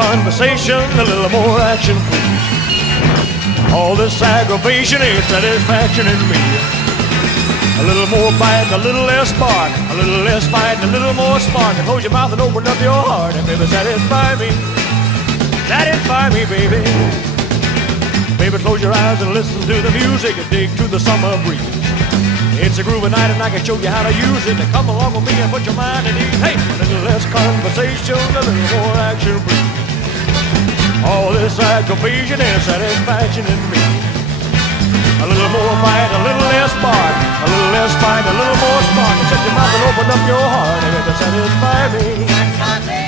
conversation, a little more action, please. All this aggravation ain't satisfaction in me. A little more bite, a little less spark, a little less fight, a little more spark. And close your mouth and open up your heart, and baby, satisfy me. Satisfy me, baby. Baby, close your eyes and listen to the music and dig to the summer breeze. It's a groovy night and I can show you how to use it. Come along with me and put your mind at ease. Hey, a little less conversation, a little more action, please. All this aggravation and satisfaction in me. A little more bite, a little less spark, a little less fight, a little more spark. Shut your mouth and open up your heart and satisfy me.